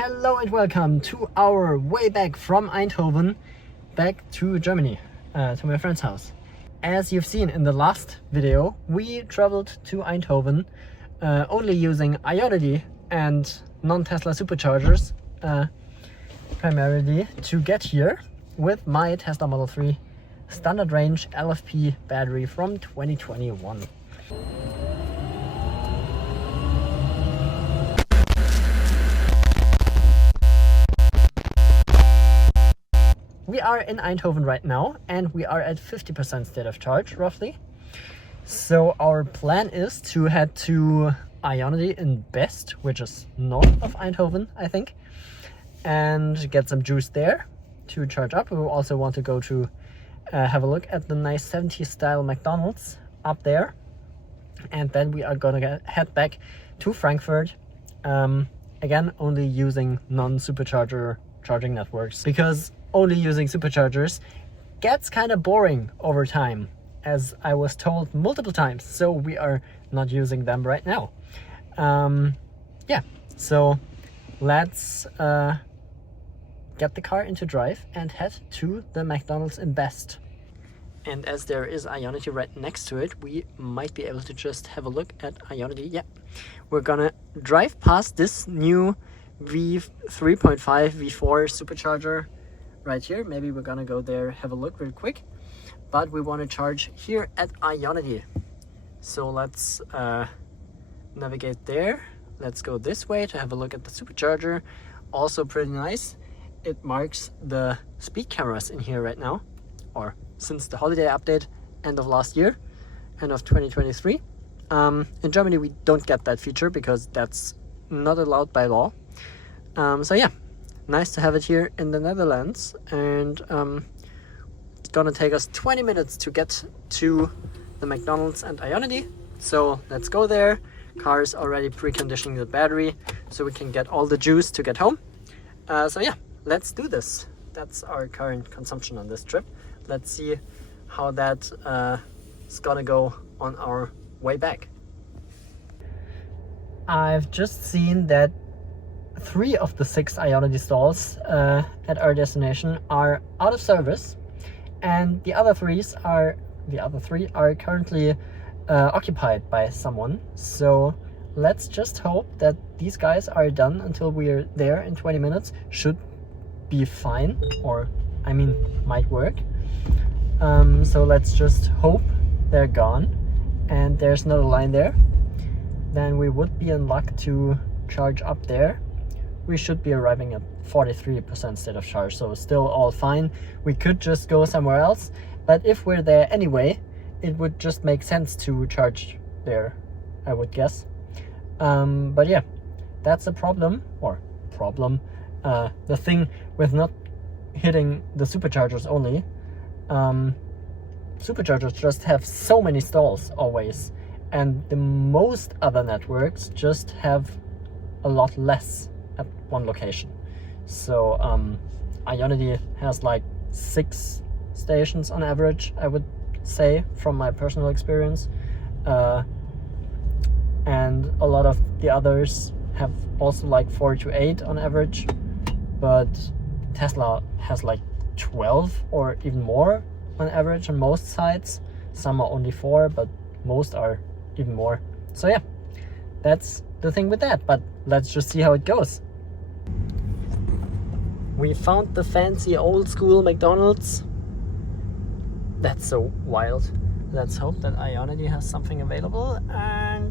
Hello and welcome to our way back from Eindhoven back to Germany, to my friend's house. As you've seen in the last video, we traveled to Eindhoven only using Ionity and non-Tesla Superchargers primarily to get here with my Tesla Model 3 standard range LFP battery from 2021. We are in Eindhoven right now and we are at 50% state of charge roughly. So our plan is to head to Ionity in Best, which is north of Eindhoven, I think, and get some juice there to charge up. We will also want to go to have a look at the nice 70s style McDonald's up there. And then we are gonna head back to Frankfurt, again only using non-supercharger charging networks, because only using superchargers gets kind of boring over time, as I was told multiple times, so we are not using them right now. Yeah, so let's get the car into drive and head to the McDonald's in Best. And as there is Ionity right next to it, we might be able to just have a look at Ionity. Yeah, we're gonna drive past this new V3.5 V4 supercharger right here. Maybe we're gonna go there, have a look real quick, but we want to charge here at Ionity. So let's navigate there. Let's go this way to have a look at the supercharger. Also pretty nice. It marks the speed cameras in here right now, or since the holiday update end of last year, end of 2023. In Germany we don't get that feature because that's not allowed by law. So yeah, nice to have it here in the Netherlands, and it's gonna take us 20 minutes to get to the McDonald's and Ionity. So let's go there. Car is already preconditioning the battery so we can get all the juice to get home. So yeah, let's do this. That's our current consumption on this trip. Let's see how that is gonna go on our way back. I've just seen that 3 of the 6 Ionity stalls at our destination are out of service, and the other 3 are currently occupied by someone. So let's just hope that these guys are done until we're there in 20 minutes. Should be fine, or I mean might work. So let's just hope they're gone and there's not a line there. Then we would be in luck to charge up there. We should be arriving at 43% state of charge, so still all fine. We could just go somewhere else, but if we're there anyway, it would just make sense to charge there, I would guess. But yeah, that's a problem, the thing with not hitting the superchargers only. Superchargers just have so many stalls always, and the most other networks just have a lot less at one location. So Ionity has like 6 stations on average, I would say, from my personal experience, and a lot of the others have also like 4 to 8 on average, but Tesla has like 12 or even more on average on most sites. Some are only 4, but most are even more. So yeah, that's the thing with that, but let's just see how it goes. We found the fancy old school McDonald's. That's so wild. Let's hope that Ionity has something available, and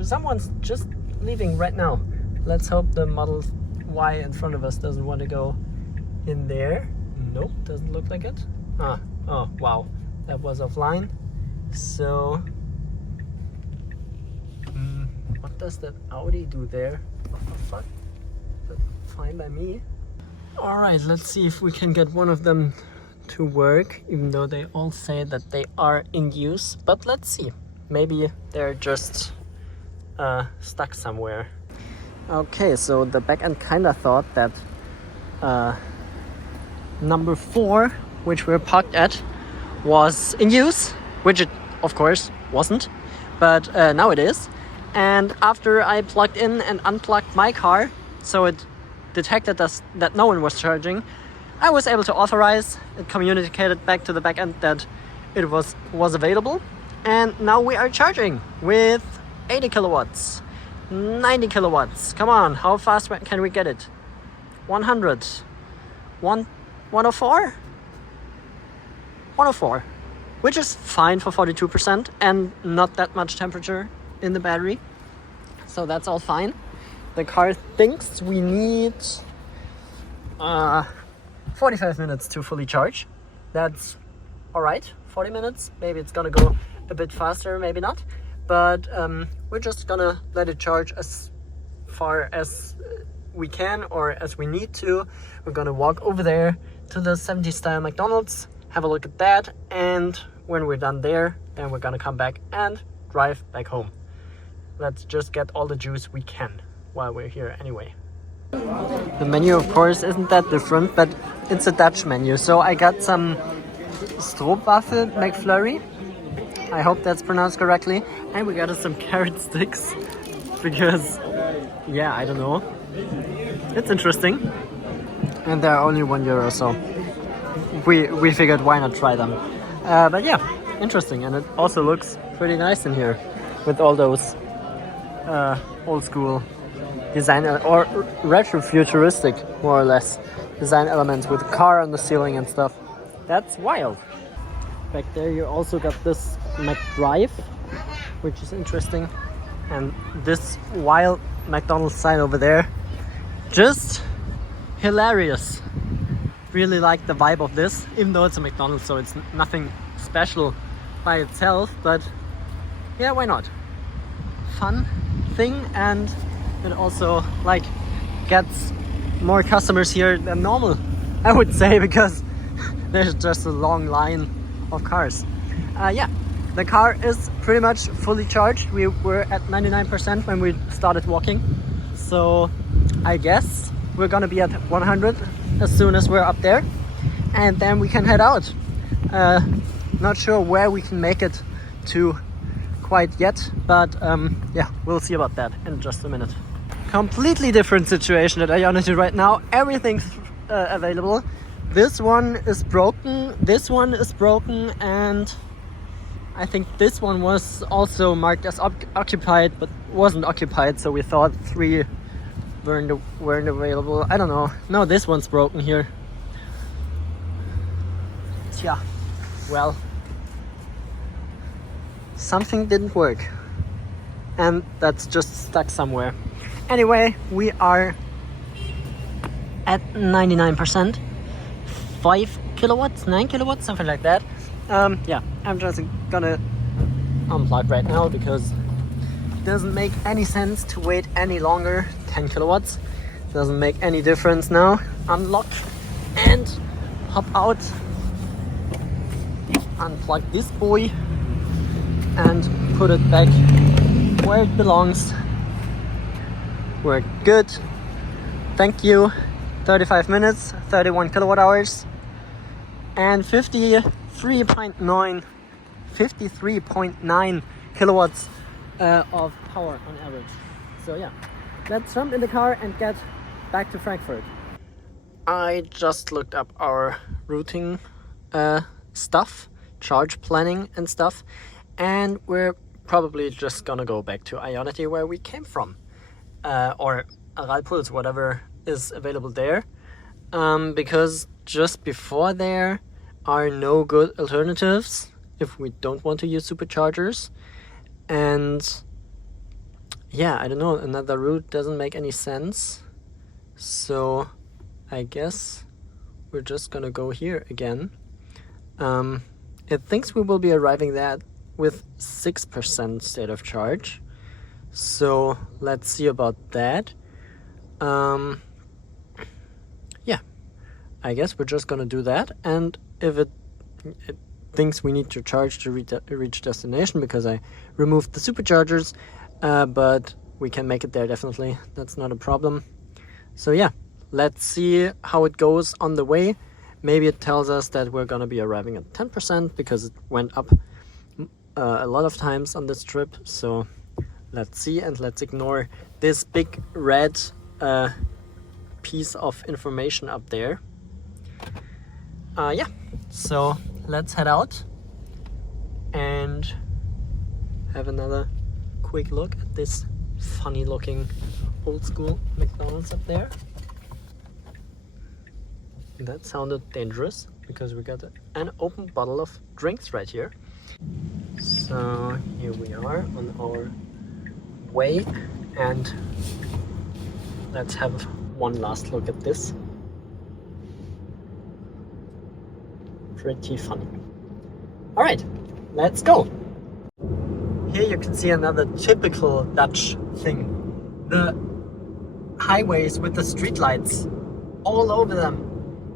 someone's just leaving right now. Let's hope the Model Y in front of us doesn't want to go in there. Nope, doesn't look like it. Oh wow, that was offline. So what does that Audi do there? What the fuck? That's fine by me. Alright, let's see if we can get one of them to work, even though they all say that they are in use. But let's see, maybe they're just stuck somewhere. Okay, so the backend kinda thought that number 4, which we're parked at, was in use, which it of course wasn't, but now it is. And after I plugged in and unplugged my car, so it detected us that no one was charging. I was able to authorize, it communicated back to the backend that it was available, and now we are charging with 80 kilowatts, 90 kilowatts. Come on, how fast can we get it? 100, 104? 104, which is fine for 42% and not that much temperature in the battery. So that's all fine. The car thinks we need 45 minutes to fully charge. That's all right. 40 minutes, maybe it's gonna go a bit faster, maybe not. But we're just gonna let it charge as far as we can or as we need to. We're gonna walk over there to the 70s style McDonald's, have a look at that, and when we're done there, then we're gonna come back and drive back home. Let's just get all the juice we can while we're here anyway. The menu, of course, isn't that different, but it's a Dutch menu. So I got some stroopwafel McFlurry. I hope that's pronounced correctly. And we got us some carrot sticks because, yeah, I don't know. It's interesting. And they're only €1, so we figured why not try them. But yeah, interesting. And it also looks pretty nice in here with all those old school design or retro futuristic, more or less, design elements with a car on the ceiling and stuff. That's wild. Back there you also got this McDrive, which is interesting, and this wild McDonald's sign over there, just hilarious. Really like the vibe of this, even though it's a McDonald's, so it's nothing special by itself, but yeah, why not? Fun thing, and it also like gets more customers here than normal, I would say, because there's just a long line of cars. Yeah, the car is pretty much fully charged. We were at 99% when we started walking, so I guess we're gonna be at 100 as soon as we're up there, and then we can head out. Not sure where we can make it to quite yet, but yeah, we'll see about that in just a minute. Completely different situation at Ionity right now. Everything's available. This one is broken, this one is broken, and I think this one was also marked as occupied but wasn't occupied, so we thought 3 weren't available. I don't know. No, this one's broken here. Tja, well, something didn't work, and that's just stuck somewhere. Anyway, we are at 99%, 5 kilowatts, 9 kilowatts, something like that. Yeah, I'm just gonna unplug right now because it doesn't make any sense to wait any longer. 10 kilowatts doesn't make any difference now. Unlock and hop out, unplug this boy and put it back where it belongs. We're good, thank you. 35 minutes, 31 kilowatt hours, and 53.9 kilowatts of power on average. So yeah, let's jump in the car and get back to Frankfurt. I just looked up our routing stuff, charge planning and stuff, and we're probably just gonna go back to Ionity where we came from, or Aralpuls, whatever is available there, because just before there are no good alternatives if we don't want to use superchargers. And yeah, I don't know, another route doesn't make any sense, so I guess we're just gonna go here again. It thinks we will be arriving there with 6% state of charge, so let's see about that. Yeah, I guess we're just gonna do that, and if it thinks we need to charge to reach destination, because I removed the superchargers, but we can make it there definitely, that's not a problem. So yeah, let's see how it goes on the way. Maybe it tells us that we're gonna be arriving at 10% because it went up a lot of times on this trip. So let's see, and let's ignore this big red piece of information up there. Yeah, so let's head out and have another quick look at this funny looking old school McDonald's up there. That sounded dangerous because we got an open bottle of drinks right here. So here we are on our way, and let's have one last look at this. Pretty funny. All right, let's go. Here you can see another typical Dutch thing. The highways with the streetlights all over them.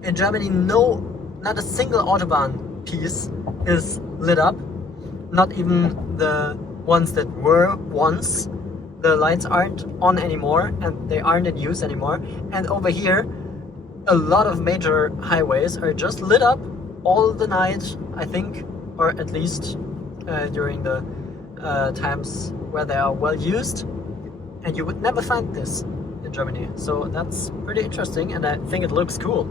In Germany, not a single Autobahn piece is lit up. Not even the ones that were once. The lights aren't on anymore and they aren't in use anymore. And over here, a lot of major highways are just lit up all the night, I think, or at least during the times where they are well used. And you would never find this in Germany. So that's pretty interesting, and I think it looks cool.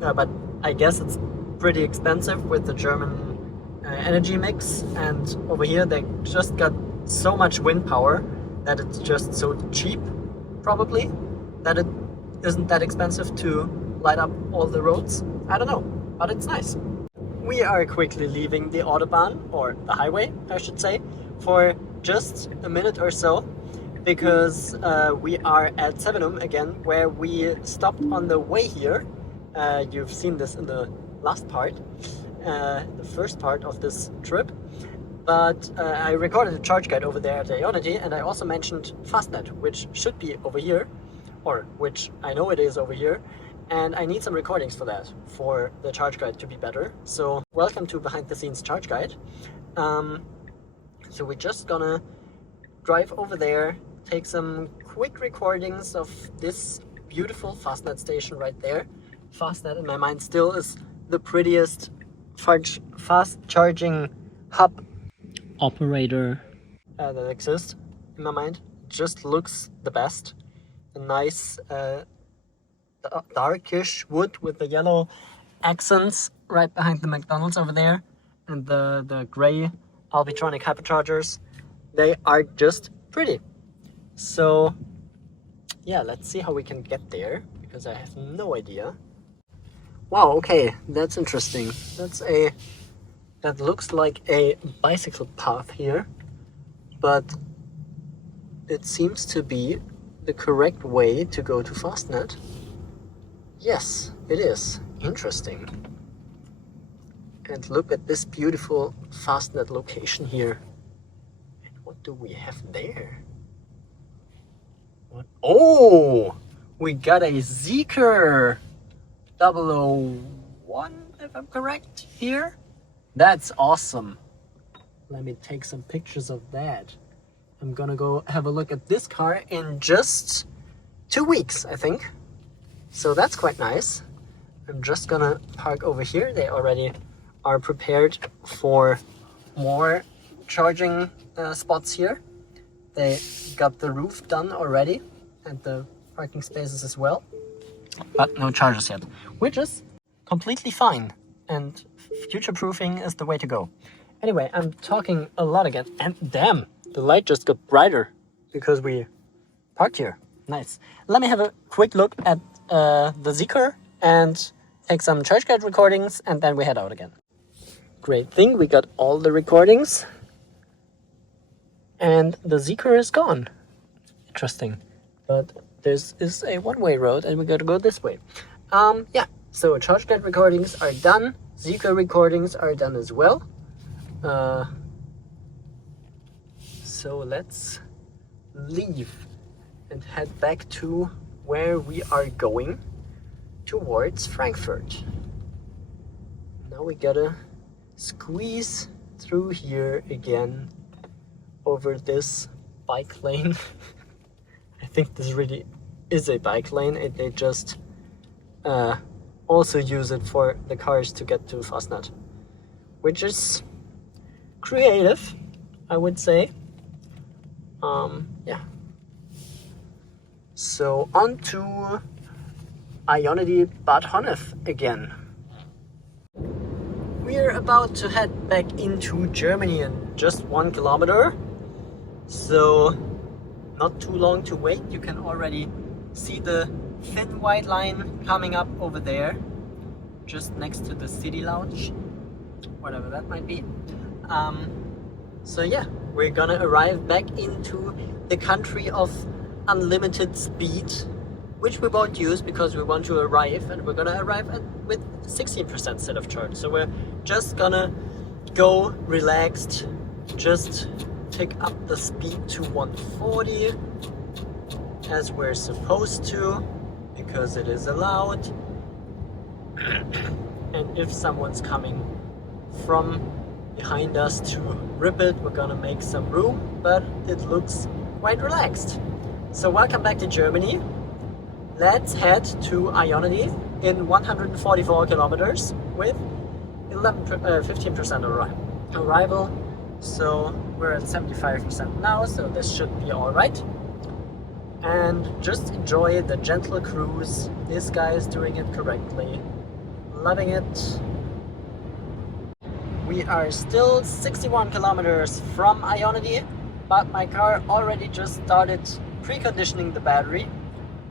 But I guess it's pretty expensive with the German energy mix, and over here they just got so much wind power that it's just so cheap, probably, that it isn't that expensive to light up all the roads. I don't know, but it's nice. We are quickly leaving the Autobahn, or the highway I should say, for just a minute or so, because we are at Zevenum again, where we stopped on the way here. You've seen this in the last part, the first part of this trip, but I recorded a charge guide over there at Ionity, and I also mentioned Fastned, which should be over here, or which I know it is over here, and I need some recordings for that, for the charge guide to be better. So welcome to behind the scenes charge guide. So we're just gonna drive over there, take some quick recordings of this beautiful Fastned station right there. Fastned in my mind still is the prettiest fast charging hub operator that exists in my mind. It just looks the best. A nice darkish wood with the yellow accents right behind the McDonald's over there, and the gray Albitronic Hyperchargers. They are just pretty. So yeah, let's see how we can get there, because I have no idea. Wow, okay, that's interesting. That looks like a bicycle path here, but it seems to be the correct way to go to Fastned. Yes, it is. Interesting. And look at this beautiful Fastned location here. And what do we have there? What? Oh! We got a Zeekr 001, if I'm correct, here. That's awesome. Let me take some pictures of that. I'm gonna go have a look at this car in just 2 weeks, I think. So that's quite nice. I'm just gonna park over here. They already are prepared for more charging spots here. They got the roof done already and the parking spaces as well, but no chargers yet, which is completely fine, and future-proofing is the way to go. Anyway, I'm talking a lot again, and damn, the light just got brighter because we parked here. Nice. Let me have a quick look at the Zeekr and take some charge guide recordings, and then we head out again. Great thing, we got all the recordings, and the Zeekr is gone. Interesting, but this is a one-way road and we gotta go this way. Yeah, so charge guide recordings are done, Zeekr recordings are done as well. So let's leave and head back to where we are going, towards Frankfurt. Now we gotta squeeze through here again over this bike lane. I think this really is a bike lane, and they just also use it for the cars to get to Fastned, which is creative, I would say. Yeah. So on to Ionity Bad Homburg again. We're about to head back into Germany in just 1 kilometer, so not too long to wait. You can already see the thin white line coming up over there, just next to the city lounge, whatever that might be. So yeah, we're gonna arrive back into the country of unlimited speed, which we won't use because we want to arrive, and we're gonna arrive with 16% state of charge. So we're just gonna go relaxed, just pick up the speed to 140 as we're supposed to, because it is allowed. And if someone's coming from behind us to rip it, we're gonna make some room, but it looks quite relaxed. So welcome back to Germany. Let's head to Ionity in 144 kilometers with 15% arrival. So we're at 75% now, so this should be all right. And just enjoy the gentle cruise. This guy is doing it correctly. Loving it. We are still 61 kilometers from Ionity, but my car already just started preconditioning the battery.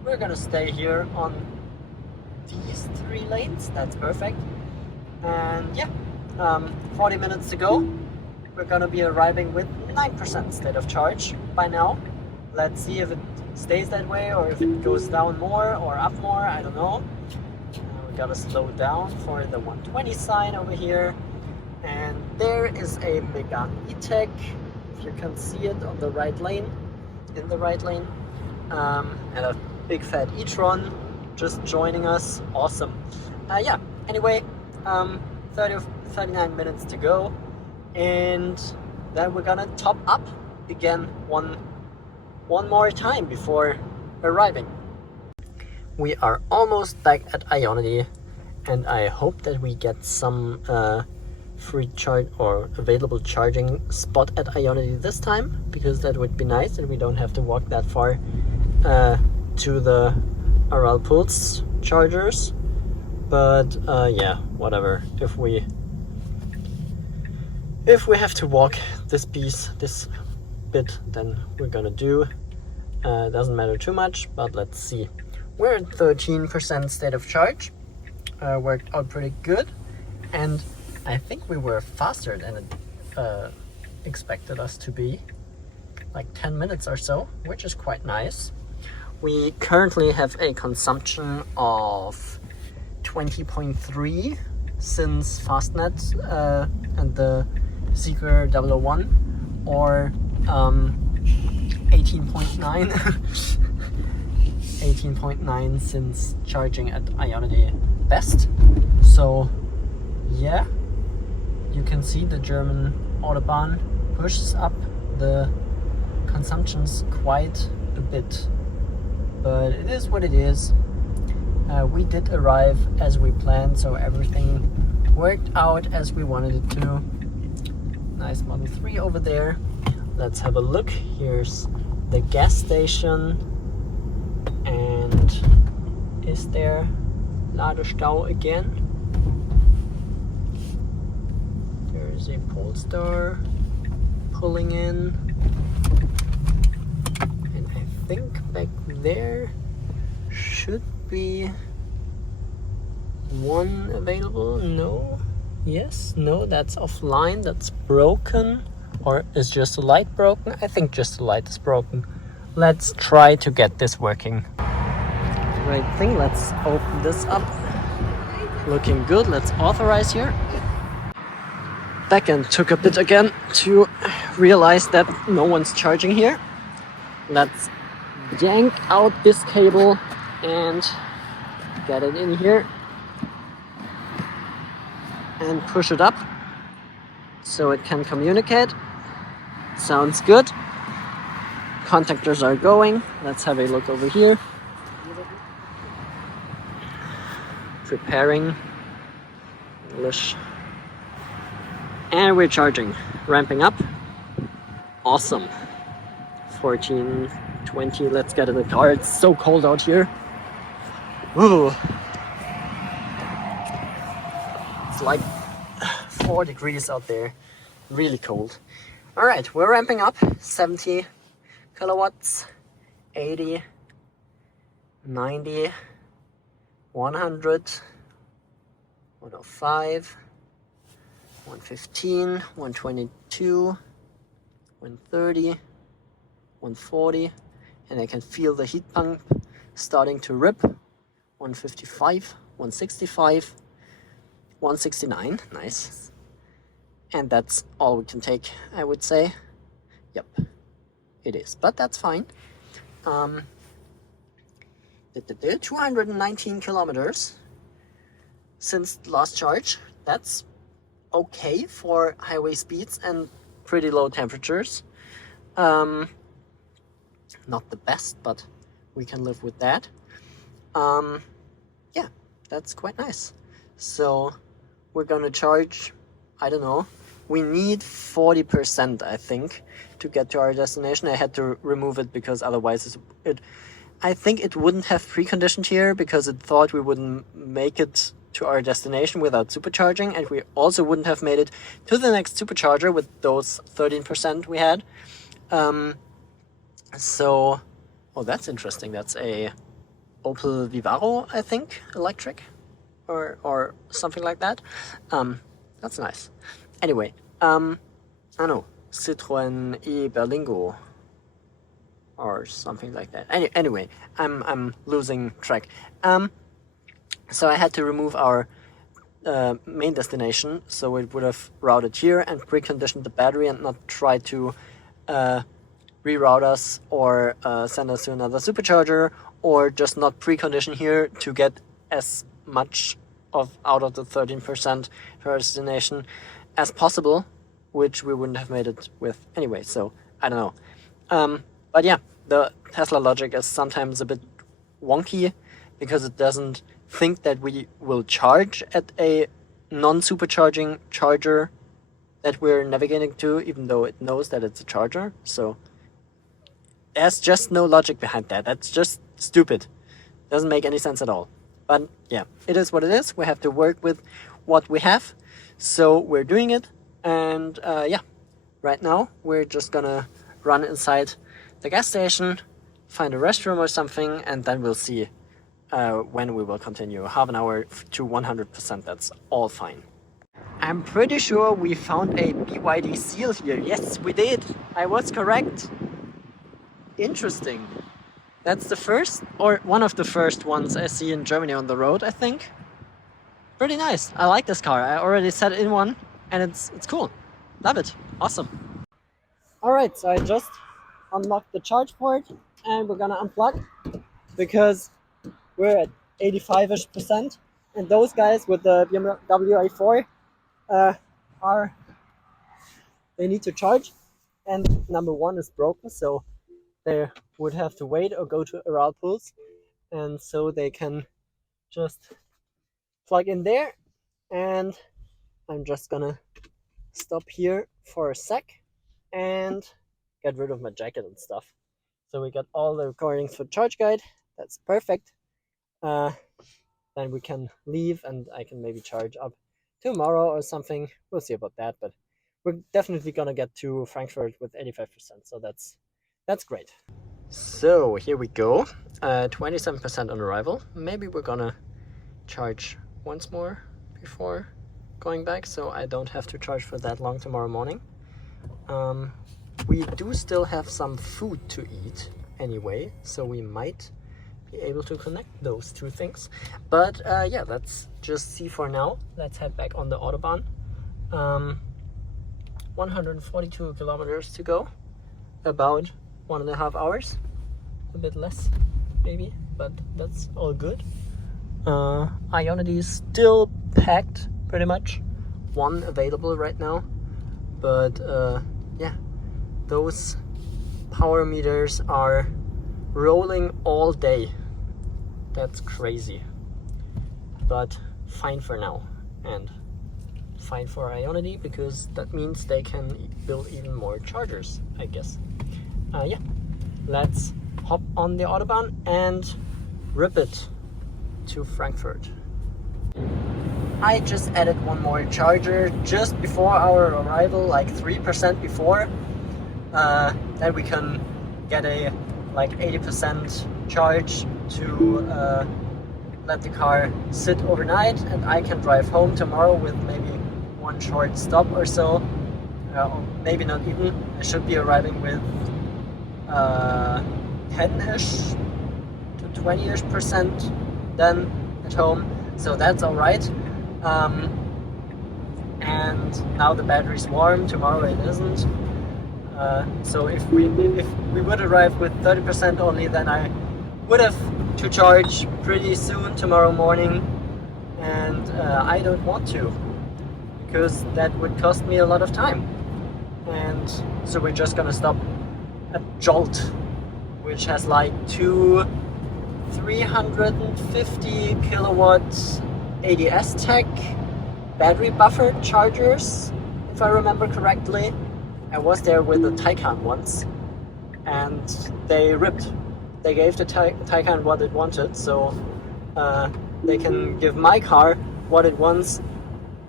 We're gonna stay here on these 3 lanes. That's perfect. And yeah, 40 minutes to go. We're gonna be arriving with 9% state of charge by now. Let's see if it stays that way or if it goes down more or up more, I don't know. We gotta slow down for the 120 sign over here. And there is a Megane E-Tech, if you can see it on the right lane, in the right lane. And a big fat e-tron just joining us. Awesome. Yeah, anyway, 39 minutes to go, and then we're gonna top up again one more time before arriving. We are almost back at Ionity, and I hope that we get some free charge or available charging spot at Ionity this time, because that would be nice and we don't have to walk that far to the Aral Pulse chargers. But yeah, whatever. If we have to walk this bit, then we're gonna do. Doesn't matter too much, but let's see. We're at 13% state of charge. Worked out pretty good, and I think we were faster than it expected us to be, like 10 minutes or so, which is quite nice. We currently have a consumption of 20.3 since Fastned and the Zeekr 001, or 18.9 18.9 since charging at Ionity Best. So yeah, you can see the German Autobahn pushes up the consumptions quite a bit, but it is what it is. We did arrive as we planned, so everything worked out as we wanted it to. Nice Model 3 over there. Let's have a look. Here's the gas station, and is there Ladestau again? There's a Polestar pulling in, and I think back there should be one available. No, yes, no, that's offline, that's broken. Or is just the light broken? I think just the light is broken. Let's try to get this working. Right thing, let's open this up. Looking good, let's authorize here. Backend took a bit again to realize that no one's charging here. Let's yank out this cable and get it in here and push it up so it can communicate. Sounds good. Contactors are going. Let's have a look over here. Preparing. English. And we're charging. Ramping up. Awesome. 14, 20. Let's get in the car. It's so cold out here. Ooh. It's like 4 degrees out there. Really cold. Alright, we're ramping up. 70 kilowatts, 80, 90, 100, 105, 115, 122, 130, 140, and I can feel the heat pump starting to rip. 155, 165, 169, nice. And that's all we can take, I would say. Yep, it is, but that's fine. 219 kilometers since last charge. That's okay for highway speeds and pretty low temperatures. Not the best, but we can live with that. Yeah, that's quite nice. So we're gonna charge, I don't know, we need 40%, I think, to get to our destination. I had to remove it because otherwise I think it wouldn't have preconditioned here because it thought we wouldn't make it to our destination without supercharging, and we also wouldn't have made it to the next supercharger with those 13% we had. So, oh, that's interesting. That's a Opel Vivaro, I think, electric, or something like that. That's nice. Anyway, I know, Citroën E Berlingo or something like that. Anyway, I'm losing track. So I had to remove our main destination, so it would have routed here and preconditioned the battery and not try to reroute us or send us to another supercharger, or just not precondition here to get as much out of the 13% to our destination as possible, which we wouldn't have made it with anyway. So I don't know. But yeah, the Tesla logic is sometimes a bit wonky because it doesn't think that we will charge at a non-supercharging charger that we're navigating to, even though it knows that it's a charger. So there's just no logic behind that. That's just stupid. Doesn't make any sense at all. But yeah, it is what it is. We have to work with what we have. So we're doing it. And yeah, right now we're just gonna run inside the gas station, find a restroom or something, and then we'll see when we will continue. Half an hour to 100%, that's all fine. I'm pretty sure we found a BYD seal here. Yes, we did. I was correct. Interesting. That's the first, or one of the first ones I see in Germany on the road, I think. Pretty nice. I like this car. I already sat in one and it's cool. Love it. Awesome. Alright, so I just unlocked the charge port and we're gonna unplug because we're at 85-ish%, and those guys with the BMW i4 they need to charge, and number one is broken, so they would have to wait or go to Aral Pools, and so they can just plug in there. And I'm just gonna stop here for a sec and get rid of my jacket and stuff. So we got all the recordings for Charge Guide. That's perfect. Then we can leave and I can maybe charge up tomorrow or something. We'll see about that, but we're definitely gonna get to Frankfurt with 85%, so that's great. So here we go, 27% on arrival. Maybe we're gonna charge once more before going back, so I don't have to charge for that long tomorrow morning. We do still have some food to eat anyway, so we might be able to connect those two things. But yeah, let's just see for now. Let's head back on the Autobahn. 142 kilometers to go, about 1.5 hours, a bit less maybe, but that's all good. Ionity is still packed pretty much, one available right now, but yeah, those power meters are rolling all day. That's crazy, but fine for now, and fine for Ionity because that means they can build even more chargers, I guess. Yeah, let's hop on the Autobahn and rip it. to Frankfurt. I just added one more charger just before our arrival, like 3% before, that we can get a like 80% charge to let the car sit overnight, and I can drive home tomorrow with maybe one short stop or so, or maybe not even. I should be arriving with 10-ish to 20-ish% then at home, so that's alright. And now the battery's warm, tomorrow it isn't. So if we would arrive with 30% only, then I would have to charge pretty soon tomorrow morning, and I don't want to, because that would cost me a lot of time. And so we're just gonna stop at Jolt, which has like two 350 kilowatt ADS tech battery buffered chargers, if I remember correctly. I was there with the Taycan once, and they ripped. They gave the Taycan what it wanted, so they can give my car what it wants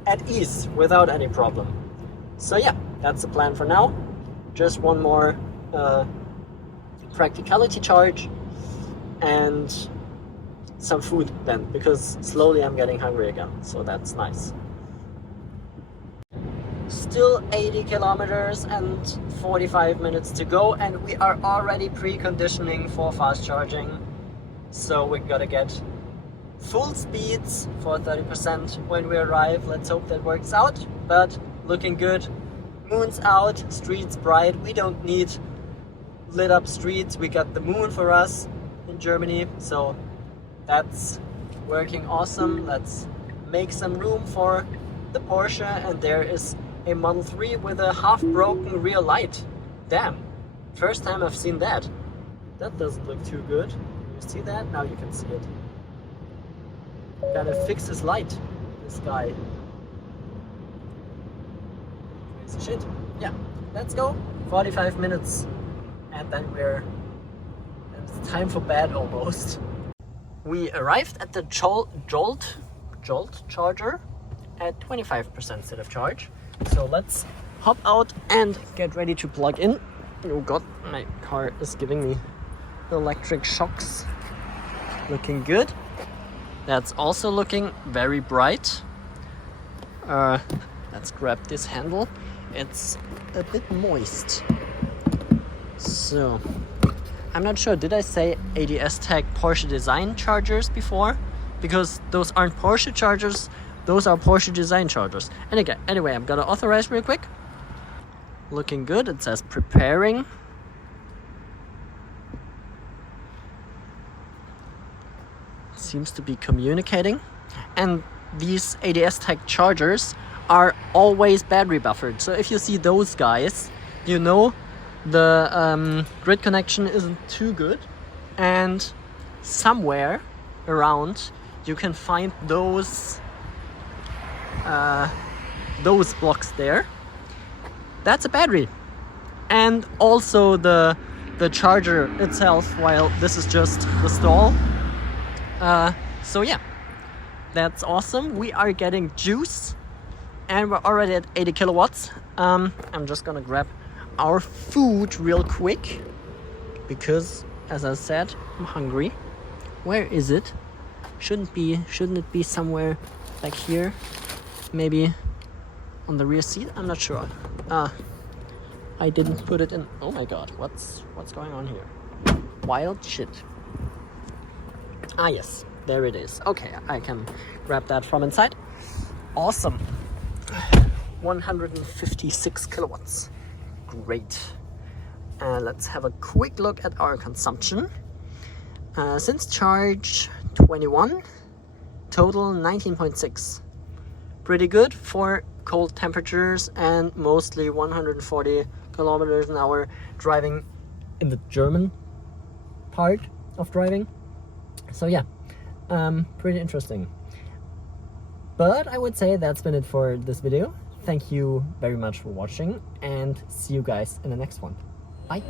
at ease without any problem. So yeah, that's the plan for now. Just one more practicality charge and some food then, because slowly I'm getting hungry again, so that's nice. Still 80 kilometers and 45 minutes to go, and we are already preconditioning for fast charging. So we gotta get full speeds for 30% when we arrive. Let's hope that works out, but looking good. Moon's out, streets bright. We don't need lit up streets. We got the moon for us in Germany, so that's working awesome. Let's make some room for the Porsche, and there is a Model 3 with a half-broken rear light. Damn, first time I've seen that. That doesn't look too good. You see that? Now you can see it. Gotta fix his light, this guy. Crazy shit. Yeah, let's go. 45 minutes, and then it's time for bed almost. We arrived at the Jolt charger at 25% state of charge. So let's hop out and get ready to plug in. Oh god, my car is giving me electric shocks. Looking good. That's also looking very bright. Let's grab this handle. It's a bit moist. So, I'm not sure, did I say ADS Tech Porsche design chargers before? Because those aren't Porsche chargers, those are Porsche design chargers. And again, anyway, I'm gonna authorize real quick. Looking good, it says preparing. Seems to be communicating. And these ADS Tech chargers are always battery buffered. So if you see those guys, you know the grid connection isn't too good. And somewhere around you can find those blocks there. That's a battery. And also the charger itself, while this is just the stall. So yeah, that's awesome. We are getting juice, and we're already at 80 kilowatts. I'm just gonna grab our food real quick, because as I said, I'm hungry. Where is it? Shouldn't it be somewhere like here? Maybe on the rear seat? I'm not sure. I didn't put it in. Oh my god, what's going on here? Wild shit. Ah yes, there it is. Okay, I can grab that from inside. Awesome. 156 kilowatts. Great. Let's have a quick look at our consumption. Since charge 21, total 19.6. Pretty good for cold temperatures and mostly 140 kilometers an hour driving in the German part of driving. So yeah, pretty interesting. But I would say that's been it for this video. Thank you very much for watching, and see you guys in the next one. Bye.